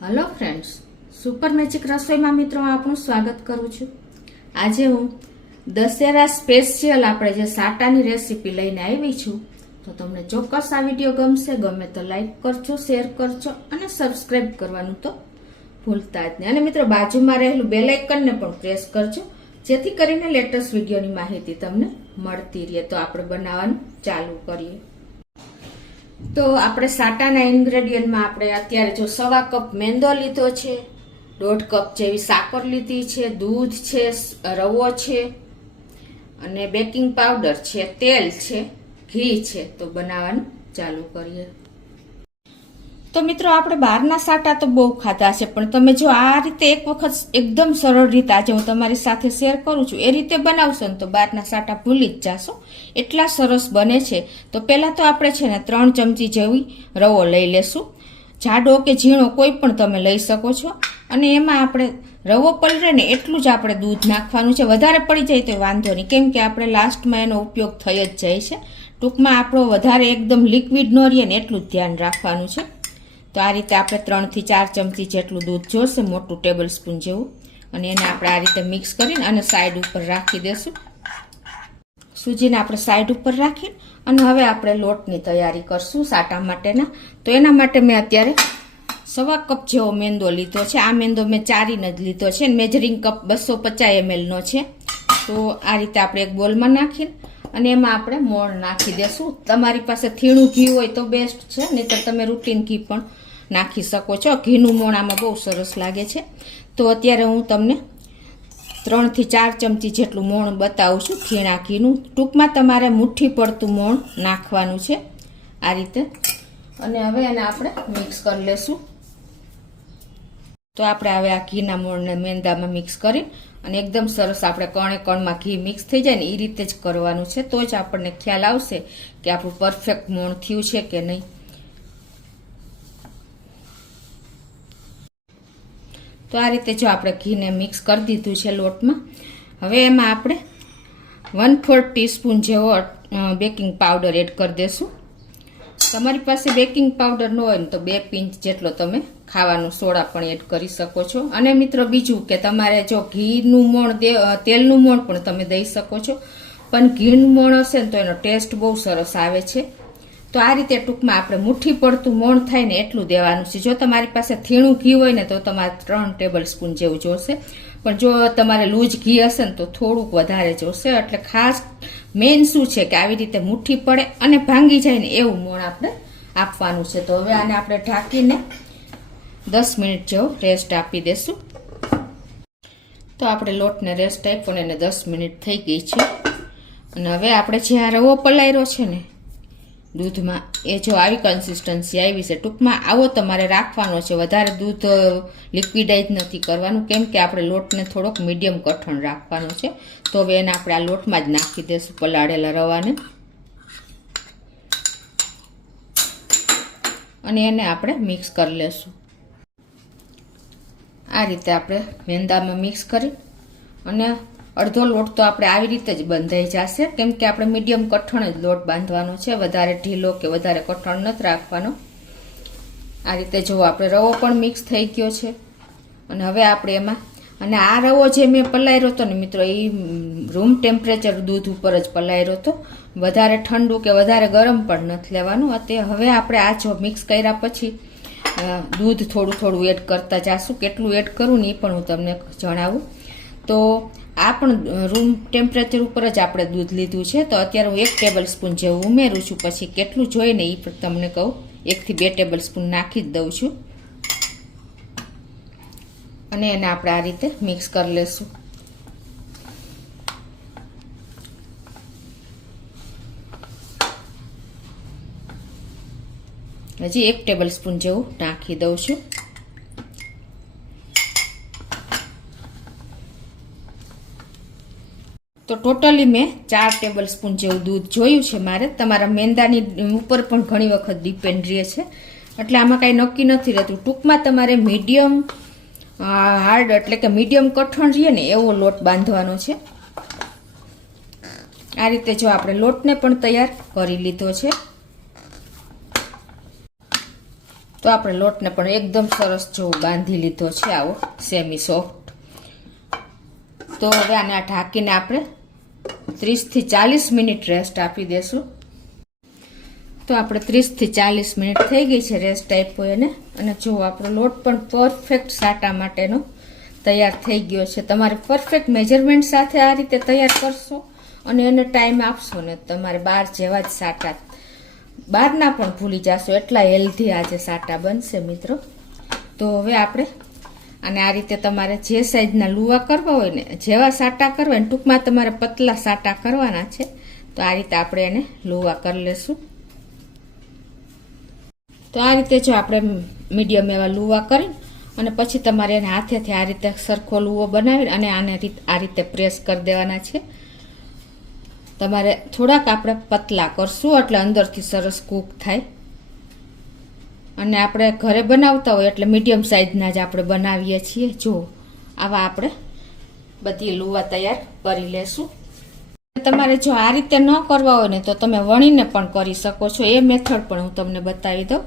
Hello friends, super magic रसोई में मित्रों आपनु स्वागत करूँ छू। आज हूँ दशेरा स्पेशियल आपणे जे साटानी रेसिपी लईने आवी छू। तो तमने चोक्कस आ विडियो गमशे, गमे तो लाइक करजो, शेर करजो अने सब्सक्राइब करवानुं तो भूलता ज नहीं। अने मित्रों बाजुमां रहेलुं बेल आइकन ने पण प्रेस करजो, जेथी करीने लेटेस्ट विडियोनी माहिती तमने मळती रहे। तो आपणे बनाववानुं चालू करीए। तो આપણે સાટાના ઇન્ગ્રેડિયન્ટમાં આપણે અત્યારે જો 1.25 કપ મેંદો લીધો છે, 1.5 કપ જેવી સાકર લીધી છે, દૂધ છે, રવો છે અને બેકિંગ પાવડર છે, તેલ છે, ઘી છે। તો બનાવવાનું ચાલુ કરીએ। તો મિત્રો આપણે બહારના સાટા તો બહુ ખાધા છે, પણ તમે જો આ રીતે એક વખત એકદમ સરળ રીતે આજે હું તમારી સાથે શેર કરું છું એ રીતે બનાવશો ને તો બહારના સાટા ભૂલી જ જાશો, એટલા સરસ બને છે। તો પહેલા તો આપણે છે ને 3 ચમચી જેવી રવો લઈ લેશું, જાડો કે ઝીણો કોઈ પણ તમે લઈ શકો છો। અને એમાં આપણે રવો પલળે ને એટલું જ આપણે દૂધ નાખવાનું છે, વધારે પડી જાય તો વાંધો નહીં, કેમ કે આપણે લાસ્ટમાં એનો ઉપયોગ થઈ જ જાય છે। ટૂંકમાં આપણો વધારે એકદમ લિક્વિડ ન રહે ને એટલું જ ધ્યાન રાખવાનું છે। તો આ રીતે આપણે 3 થી 4 ચમચી જેટલું દૂધ જોશે, મોટું ટેબલ સ્પૂન જેવું, અને એને આપણે આ રીતે મિક્સ કરીને અને સાઈડ ઉપર રાખી દેશું। સૂજીને આપણે સાઈડ ઉપર રાખીને અને હવે આપણે લોટની તૈયારી કરશું સાટા માટેના। તો એના માટે મેં અત્યારે 1.25 કપ જેવો મેંદો લીધો છે। આ મેંદો મેં ચારીને જ લીધો છે, મેજરિંગ કપ 250 ml નો છે। તો આ રીતે આપણે એક બોલમાં નાખીને અને એમાં આપણે મોણ નાખી દેશું। તમારી પાસે થીણું ઘી હોય તો બેસ્ટ છે, નહીંતર તમે રૂટીન ઘી પણ નાખી શકો છો। ઘીનું મોણ આમાં બહુ સરસ લાગે છે। તો અત્યારે હું તમને 3 થી 4 ચમચી જેટલું મોણ બતાવું છું, થીણા ઘીનું। ટૂંકમાં તમારે મુઠ્ઠી પડતું મોણ નાખવાનું છે આ રીતે, અને હવે એને આપણે મિક્સ કરી લેશું। તો આપણે હવે આ ઘીના મોણને મેંદામાં મિક્સ કરી અને એકદમ સરસ આપણે કણે કણમાં ઘી મિક્સ થઈ જાય ને એ રીતે જ કરવાનું છે, તો જ આપણને ખ્યાલ આવશે કે આપણું પરફેક્ટ મોણ થયું છે કે નહીં। તો આ રીતે જો આપણે ઘીને મિક્સ કરી દીધું છે લોટમાં, હવે એમાં આપણે 1/4 ટીસ્પૂન જેવો બેકિંગ પાવડર એડ કરી દેશું। તમારી પાસે બેકિંગ પાવડર ન હોય ને તો 2 પિંચ જેટલો તમે ખાવાનો સોડા પણ એડ કરી શકો છો। અને મિત્રો બીજું કે તમારે જો ઘીનું મોણ તેલનું મોણ પણ તમે દઈ શકો છો, પણ ઘીનું મોણ હશે ને તો એનો ટેસ્ટ બહુ સરસ આવે છે। તો આ રીતે ટૂંકમાં આપણે મુઠ્ઠી પડતું મોણ થાય ને એટલું દેવાનું છે। જો તમારી પાસે થીણું ઘી હોય ને તો તમારે 3 ટેબલ સ્પૂન જેવું જોશે, પણ જો તમારે લૂજ ઘી હશે ને તો થોડુંક વધારે જોશે। એટલે ખાસ મેઇન શું છે કે આવી રીતે મુઠ્ઠી પડે અને ભાંગી જાય ને એવું મોણ આપણે આપવાનું છે। તો હવે આને આપણે ઢાંકીને 10 મિનિટ જેવો રેસ્ટ આપી દેશું। તો આપણે લોટને રેસ્ટ આપ્યો ને એને 10 મિનિટ થઈ ગઈ છે, અને હવે આપણે જે આ રવો પલાળ્યો છે ને દૂધમાં, એ જો આવી કન્સિસ્ટન્સી આવી છે, ટૂંકમાં આવો તમારે રાખવાનો છે, વધારે દૂધ લિક્વિડાઇઝ નથી કરવાનું, કેમ કે આપણે લોટને થોડોક મીડિયમ કઠણ રાખવાનો છે। તો હવે એને આપણે આ લોટમાં જ નાખી દઈશું પલાળેલા રવાને, અને એને આપણે મિક્સ કરી લેશું। આ રીતે આપણે મેંદામાં મિક્સ કરી અને અડધો લોટ તો આપણે આવી રીતે જ બંધાઈ જશે, કેમ કે આપણે મીડિયમ કઠણ જ લોટ બાંધવાનો છે, વધારે ઢીલો કે વધારે કઠણ નથી રાખવાનો। આ રીતે જો આપણે રવો પણ મિક્સ થઈ ગયો છે, અને હવે આપણે એમાં, અને આ રવો જે મેં પલાળ્યો હતો ને મિત્રો એ રૂમ ટેમ્પરેચર દૂધ ઉપર જ પલાળ્યો હતો, વધારે ઠંડુ કે વધારે ગરમ પણ નથી લેવાનું। હવે આપણે આ જો મિક્સ કર્યા પછી દૂધ થોડું થોડું એડ કરતા જાશું, કેટલું એડ કરું ને એ પણ હું તમને જણાવું। તો આ પણ રૂમ ટેમ્પરેચર ઉપર જ આપણે દૂધ લીધું છે, તો અત્યારે હું 1 ટેબલ સ્પૂન જેવું ઉમેરું છું, પછી કેટલું જોઈને એ પણ તમને કહું, 1 થી 2 ટેબલ સ્પૂન નાખી જ દઉં છું, અને એને આપણે આ રીતે મિક્સ કરી લેશું। હજી 1 ટેબલ સ્પૂન જેવું નાખી દઉં છું। તો ટોટલી મેં 4 ટેબલ સ્પૂન જેવું દૂધ જોયું છે મારે, તમારા મેંદાની ઉપર પણ ઘણી વખત ડિપેન્ડ રહે છે, એટલે આમાં કાંઈ નક્કી નથી રહેતું। ટૂંકમાં તમારે મીડિયમ હાર્ડ એટલે કે મીડિયમ કઠણ રહે ને એવો લોટ બાંધવાનો છે। આ રીતે જો આપણે લોટને પણ તૈયાર કરી લીધો છે। તો આપણે લોટને પણ એકદમ સરસ જેવો બાંધી લીધો છે, આવો સેમી સોફ્ટ. તો હવે આને ઢાંકીને આપણે 30 થી 40 મિનિટ રેસ્ટ આપી દેશું. તો આપણે 30 થી 40 મિનિટ થઈ ગઈ છે રેસ્ટ આપ્યો એને, અને જો આપણો લોટ પણ પરફેક્ટ સાટા માટેનો તૈયાર થઈ ગયો છે. તમારે પરફેક્ટ મેજરમેન્ટ સાથે આ રીતે તૈયાર કરશો અને એને ટાઈમ આપશો ને તમારે બહાર જેવા જ સાટા, બહારના પણ ભૂલી જશો, એટલા હેલ્ધી આજે સાટા બનશે મિત્રો. તો હવે આપણે અને આ રીતે તમારે જે સાઈઝના લુવા કરવા હોય ને, જેવા સાટા કરવા હોય ને, ટૂંકમાં તમારે પતલા સાટા કરવાના છે. તો આ રીતે આપણે એને લુવા કરી લેશું. તો આ રીતે જો આપણે મીડિયમ એવા લુવા કરી અને પછી તમારે એને હાથેથી આ રીતે સરખો લુવો બનાવી અને આને આ રીતે પ્રેસ કરી દેવાના છે. તમારે થોડાક આપણે પતલા કરશું એટલે અંદરથી સરસ કૂક થાય. અને આપણે ઘરે બનાવતા હોય એટલે મીડિયમ સાઈઝના જ આપણે બનાવીએ છીએ. જો આવા આપણે બધી લુવા તૈયાર કરી લેશું. તમારે જો આ રીતે ન કરવા હોય ને તો તમે વણીને પણ કરી શકો છો, એ મેથડ પણ હું તમને બતાવી દઉં.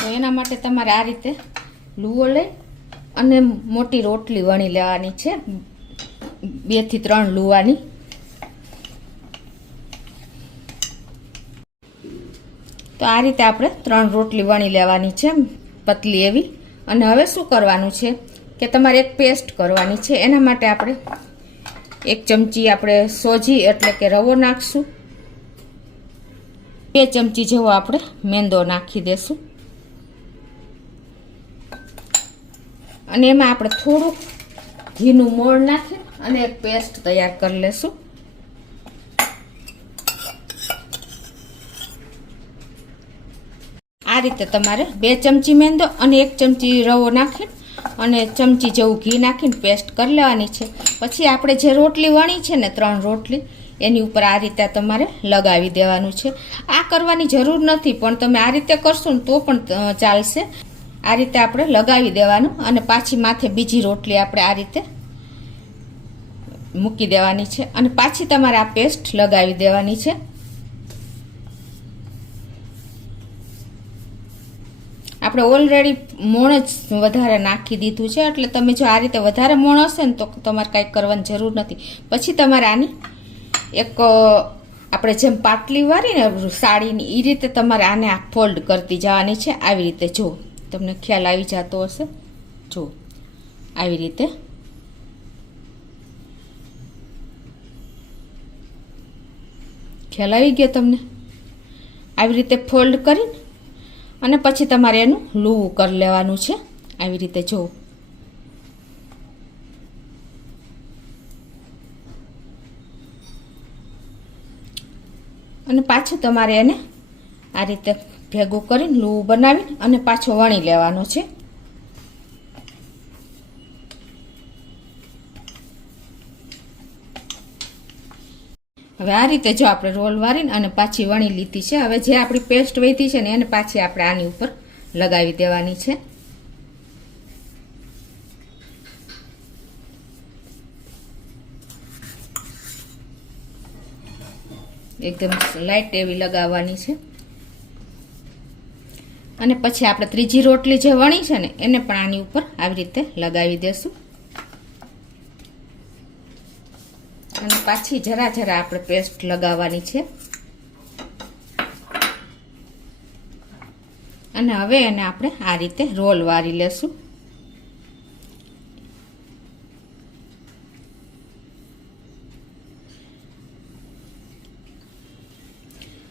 તો એના માટે તમારે આ રીતે લુવો લઈ અને મોટી રોટલી વણી લેવાની છે, 2 થી 3 લુવાની. તો આ રીતે આપણે 3 રોટલી વણી લેવાની છે, પતલી એવી. અને હવે શું કરવાનું છે કે તમારે એક પેસ્ટ કરવાની છે. એના માટે આપણે 1 ચમચી આપણે સોજી એટલે કે રવો નાખશું, 2 ચમચી જેવો આપણે મેંદો નાખી દેશું, અને એમાં આપણે થોડુંક ઘીનું મોણ નાખી અને એક પેસ્ટ તૈયાર કરી લેશું. આ રીતે તમારે 2 ચમચી મેંદો અને 1 ચમચી રવો નાખી અને ચમચી જેવું ઘી નાખીને પેસ્ટ કરી લેવાની છે. પછી આપણે જે રોટલી વણી છે ને 3 રોટલી, એની ઉપર આ રીતે તમારે લગાવી દેવાનું છે. આ કરવાની જરૂર નથી, પણ તમે આ રીતે કરશો ને તો પણ ચાલશે. આ રીતે આપણે લગાવી દેવાનું અને પાછી માથે બીજી રોટલી આપણે આ રીતે મૂકી દેવાની છે અને પાછી તમારે આ પેસ્ટ લગાવી દેવાની છે. આપણે ઓલરેડી મોણ જ વધારે નાખી દીધું છે, એટલે તમે જો આ રીતે વધારે મોણ હશે ને તો તમારે કાંઈ કરવાની જરૂર નથી. પછી તમારે આની એક આપણે જેમ પાટલી વાળી ને સાડીની, એ રીતે તમારે આને આ ફોલ્ડ કરતી જવાની છે. આવી રીતે જો તમને ખ્યાલ આવી જતો હશે, જો આવી રીતે. ખ્યાલ આવી ગયો તમને? આવી રીતે ફોલ્ડ કરીને અને પછી તમારે એનું લૂવું કરી લેવાનું છે, આવી રીતે જો. અને પાછું તમારે એને આ રીતે ભેગું કરીને લૂવું બનાવીને અને પાછો વણી લેવાનો છે. હવે આ રીતે જો આપણે રોલ વારીને અને પાછી વણી લીધી છે. હવે જે આપણી પેસ્ટ વધી છે ને એને પાછી આપણે આની ઉપર લગાવી દેવાની છે. એકદમ લાઈટ એવી લગાવવાની છે. અને પછી આપણે ત્રીજી રોટલી જે વણી છે ને એને પણ આની ઉપર આવી રીતે લગાવી દેશું. અને પાછી જરા જરા આપણે પેસ્ટ લગાવવાની છે. અને હવે એને આપણે આ રીતે રોલ વારી લેશું.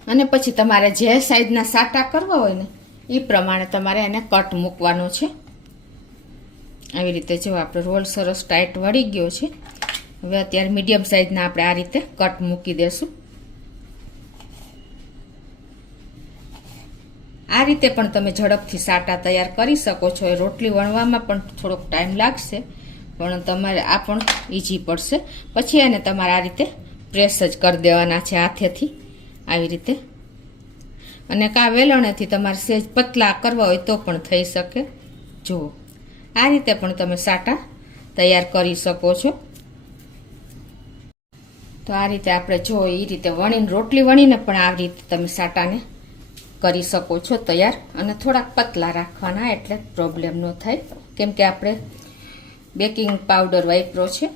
અને પછી તમારે જે સાઈઝના સાટા કરવા હોય ને એ પ્રમાણે તમારે એને કટ મૂકવાનો છે. આવી રીતે જો આપણે રોલ સરસ ટાઈટ વળી ગયો છે. હવે અત્યારે મીડિયમ સાઈઝના આપણે આ રીતે કટ મૂકી દેશું. આ રીતે પણ તમે ઝડપથી સાટા તૈયાર કરી શકો છો. એ રોટલી વણવામાં પણ થોડોક ટાઈમ લાગશે, પણ તમારે આ પણ ઈઝી પડશે. પછી એને તમારે આ રીતે પ્રેસ જ કરી દેવાના છે હાથેથી, આવી રીતે. અને કા વેલણેથી તમારે સેજ પતલા કરવા હોય તો પણ થઈ શકે. જુઓ આ રીતે પણ તમે સાટા તૈયાર કરી શકો છો. તો આ રીતે આપણે જો એ રીતે વણીને રોટલી વણીને પણ આવી રીતે તમે સાટાને કરી શકો છો તૈયાર. અને થોડાક પતલા રાખવાના એટલે પ્રોબ્લેમ ન થાય, કેમ કે આપણે બેકિંગ પાવડર વાપરો છે.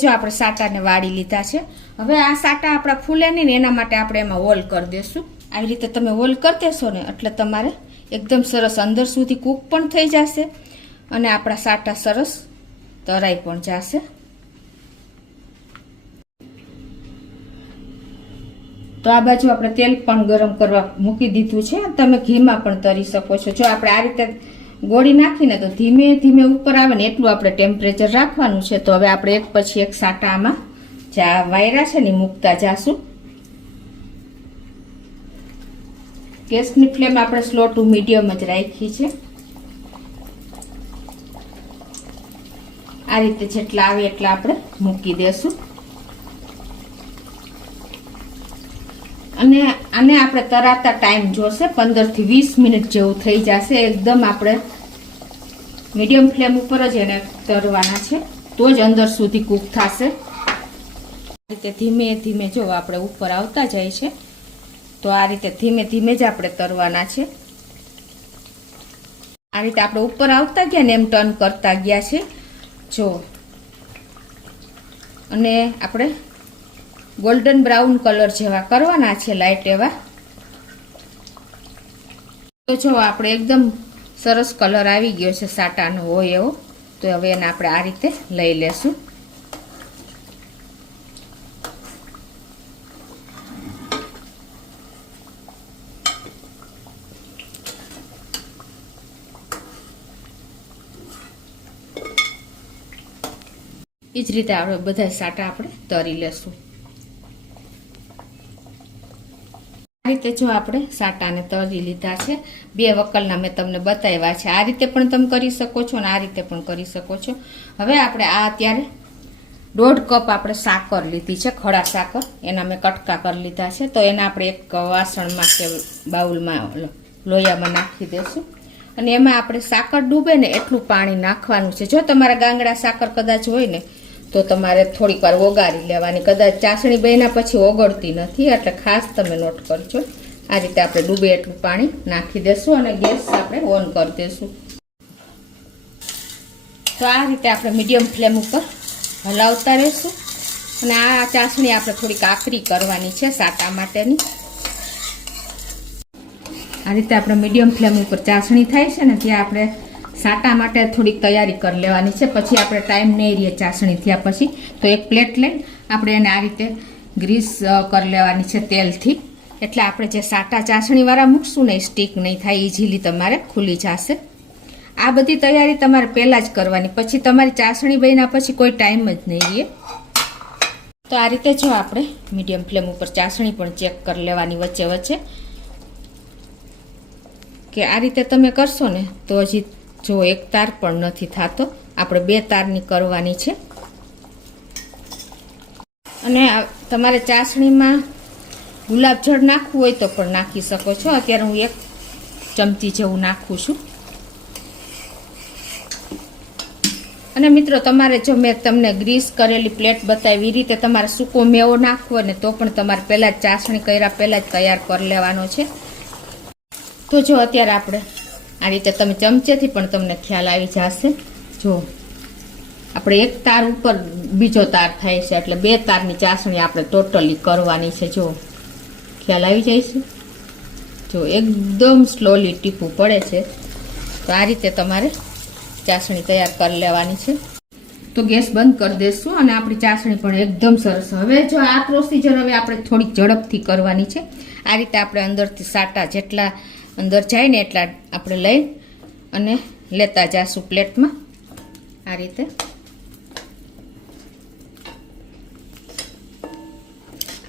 જો આપણે સાટાને વાળી લીધા છે. હવે આ સાટા આપણા ફૂલે નહીં ને એના માટે આપણે એમાં હોલ કરી દઈશું. આવી રીતે તમે હોલ કરી દેશો ને એટલે તમારે એકદમ સરસ અંદર સુધી કૂક પણ થઈ જશે અને આપણા સાટા સરસ તરાઈ પણ જશે. તો આ બાજુ આપણે તેલ પણ ગરમ કરવા મૂકી દીધું છે. તમે ઘીમાં પણ તરી શકો છો. જો આપણે આ રીતે ગોળી નાખીને તો ધીમે ધીમે ઉપર આવે ને એટલું આપણે ટેમ્પરેચર રાખવાનું છે. તો હવે આપણે એક પછી એક સાટા આમાં જે આ વાયરા છે ને મૂકતા જાશું. ગેસની ફ્લેમ આપણે સ્લો ટુ મીડિયમ જ રાખી છે. આ રીતે જેટલા આવે એટલા આપણે મૂકી દેશું. અને આને આપણે તરાતા ટાઈમ જોશે 15 થી 20 મિનિટ જેવું થઈ જશે. એકદમ આપણે મીડિયમ ફ્લેમ ઉપર જ એને તરવાના છે, તો જ અંદર સુધી કૂક થશે. આ રીતે ધીમે ધીમે જો આપણે ઉપર આવતા જાય છે, તો આ રીતે ધીમે ધીમે જ આપણે તરવાના છે. આ રીતે આપણે ઉપર આવતા ગયા ને એમ ટર્ન કરતા ગયા છે જો. અને આપણે ગોલ્ડન બ્રાઉન કલર જેવા કરવાના છે, લાઈટ એવા. તો જો આપણે એકદમ સરસ કલર આવી ગયો છે સાટાનો હોય એવો. તો હવે એને આપણે આ રીતે લઈ લેશું. એ જ રીતે આપણે બધા સાટા આપણે તરી લેશું. આ રીતે જો આપણે સાટાને તરી લીધા છે. 2 વકલના મેં તમને બતાવ્યા છે. આ રીતે પણ તમે કરી શકો છો અને આ રીતે પણ કરી શકો છો. હવે આપણે આ અત્યારે 1.5 કપ આપણે સાકર લીધી છે, ખડા સાકર. એના મેં કટકા કરી લીધા છે. તો એને આપણે એક વાસણમાં કે બાઉલમાં લોયામાં નાખી દેશું. અને એમાં આપણે સાકર ડૂબે ને એટલું પાણી નાખવાનું છે. જો તમારા ગાંગડા સાકર કદાચ હોય ને તો તમારે થોડીક વાર ઓગાળી લેવાની. કદાચ ચાસણી બન્યા પછી ઓગળતી નથી, એટલે ખાસ તમે નોટ કરજો. આ રીતે આપણે ડૂબે એટલું પાણી નાખી દેશું અને ગેસ આપણે ઓન કરી દેશું. તો આ રીતે આપણે મીડિયમ ફ્લેમ ઉપર હલાવતા રહેશું. અને આ ચાસણી આપણે થોડીક આકરી કરવાની છે સાટા માટેની. આ રીતે આપણે મીડિયમ ફ્લેમ ઉપર ચાસણી થાય છે ને ત્યાં આપણે સાટા માટે થોડીક તૈયારી કરી લેવાની છે. પછી આપણે ટાઈમ નહીં રહે ચાસણી થયા પછી. તો એક પ્લેટ લઈને આપણે એને આ રીતે ગ્રીસ કરી લેવાની છે તેલથી. એટલે આપણે જે સાટા ચાસણીવાળા મૂકશું ને એ સ્ટીક નહીં થાય, ઇઝીલી તમારે ખુલી જશે. આ બધી તૈયારી તમારે પહેલાં જ કરવાની, પછી તમારી ચાસણી બન્યા પછી કોઈ ટાઈમ જ નહીં રહે. તો આ રીતે જો આપણે મીડિયમ ફ્લેમ ઉપર ચાસણી પણ ચેક કરી લેવાની વચ્ચે વચ્ચે, કે આ રીતે તમે કરશો ને તો હજી જો એક તાર પણ નથી થતો. આપણે 2 તારની કરવાની છે. અને તમારે ચાસણીમાં ગુલાબજળ નાખવું હોય તો પણ નાખી શકો છો. અત્યારે હું 1 ચમચી જેવું નાખું છું. અને મિત્રો તમારે જો મેં તમને ગ્રીસ કરેલી પ્લેટ બતાવી એ રીતે તમારે સૂકો મેવો નાખવો ને તો પણ તમારે પહેલાં જ ચાસણી કર્યા પહેલાં જ તૈયાર કરી લેવાનો છે. તો જો અત્યારે આપણે આ રીતે તમે ચમચેથી પણ તમને ખ્યાલ આવી જશે. જો આપણે 1 તાર ઉપર બીજો તાર થાય છે, એટલે 2 તારની ચાસણી આપણે ટોટલી કરવાની છે. જો ખ્યાલ આવી જાય છે. જો એકદમ સ્લોલી ટીપવું પડે છે. તો આ રીતે તમારે ચાસણી તૈયાર કરી લેવાની છે. તો ગેસ બંધ કરી દઈશું અને આપણી ચાસણી પણ એકદમ સરસ. હવે જો આ પ્રોસીજર હવે આપણે થોડીક ઝડપથી કરવાની છે. આ રીતે આપણે અંદરથી સાટા જેટલા અંદર જાય ને એટલા આપણે લઈ અને લેતા જાશું પ્લેટમાં. આ રીતે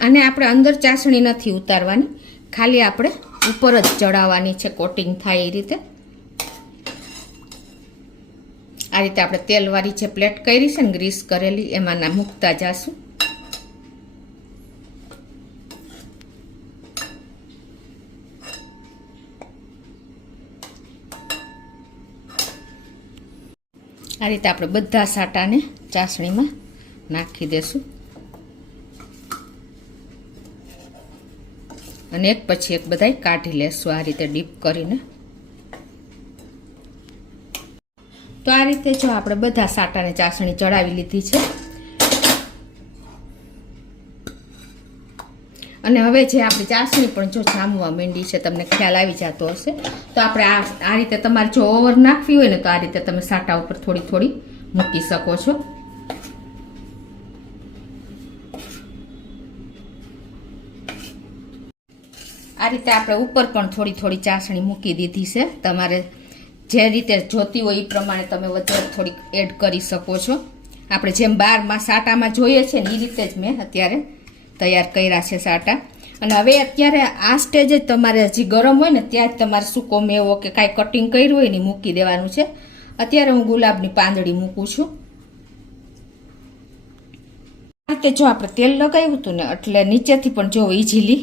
અને આપણે અંદર ચાસણી નથી ઉતારવાની, ખાલી આપણે ઉપર જ ચડાવવાની છે, કોટિંગ થાય એ રીતે. આ રીતે આપણે તેલવાળી જે પ્લેટ કરી છે ને ગ્રીસ કરેલી એમાં મૂકતા જાશું. આ રીતે આપણે બધા સાટાને ચાસણીમાં નાખી દેશું. અને એક પછી એક બધાય કાઢી લેશું આ રીતે ડીપ કરીને. તો આ રીતે જો આપણે બધા સાટાને ચાસણી ચડાવી લીધી છે. અને હવે જે આપણી ચાસણી પણ જો જામવા માંડી છે, તમને ખ્યાલ આવી જતો હશે. તો આપણે આ રીતે તમારે જો ઓવર નાખવી હોય ને તો આ રીતે તમે સાટા ઉપર થોડી થોડી મૂકી શકો છો. આ રીતે આપણે ઉપર પણ થોડી થોડી ચાસણી મૂકી દીધી છે. તમારે જે રીતે જોતી હોય એ પ્રમાણે તમે વધારે થોડીક એડ કરી શકો છો. આપણે જેમ બારમાં સાટામાં જોઈએ છે ને એ રીતે જ મેં અત્યારે તૈયાર કર્યા છે સાટા. અને હવે અત્યારે આ સ્ટેજ જ તમારે હજી ગરમ હોય ને ત્યાં જ તમારે સૂકો મેવો કે કાંઈ કટિંગ કર્યું હોય ને મૂકી દેવાનું છે. અત્યારે હું ગુલાબની પાંદડી મૂકું છું. આ રીતે જો આપણે તેલ લગાવ્યું હતું ને એટલે નીચેથી પણ જો ઇઝીલી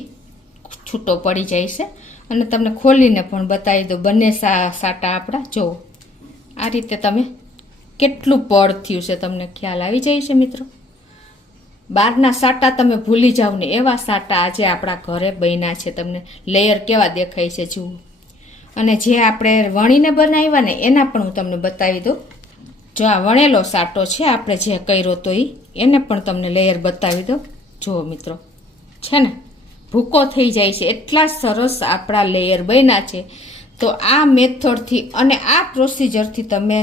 છૂટો પડી જાય છે. અને તમને ખોલીને પણ બતાવી દો બંને સાટા આપણા જો આ રીતે તમે કેટલું પડ થયું છે તમને ખ્યાલ આવી જાય છે મિત્રો. બહારના સાટા તમે ભૂલી જાઓ ને એવા સાટા આજે આપણા ઘરે બન્યા છે. તમને લેયર કેવા દેખાય છે જુઓ. અને જે આપણે વણીને બનાવ્યા ને એના પણ હું તમને બતાવી દઉં. જો આ વણેલો સાટો છે આપણે જે કર્યો તો એને પણ તમને લેયર બતાવી દો. જુઓ મિત્રો છે ને ભૂકો થઈ જાય છે એટલા સરસ આપણા લેયર બન્યા છે. તો આ મેથડથી અને આ પ્રોસિજરથી તમે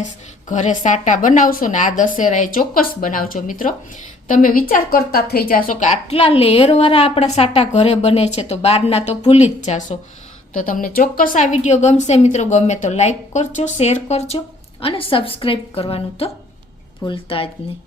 ઘરે સાટા બનાવશો ને આ દશેરાએ ચોક્કસ બનાવજો મિત્રો. તમે વિચાર કરતા થઈ જશો કે આટલા લેયરવાળા આપણા સાટા ઘરે બને છે તો બહારના તો ભૂલી જ જશો. તો તમને ચોક્કસ આ વિડીયો ગમશે મિત્રો. ગમે તો લાઈક કરજો, શેર કરજો અને સબસ્ક્રાઈબ કરવાનું તો ભૂલતા જ નહીં.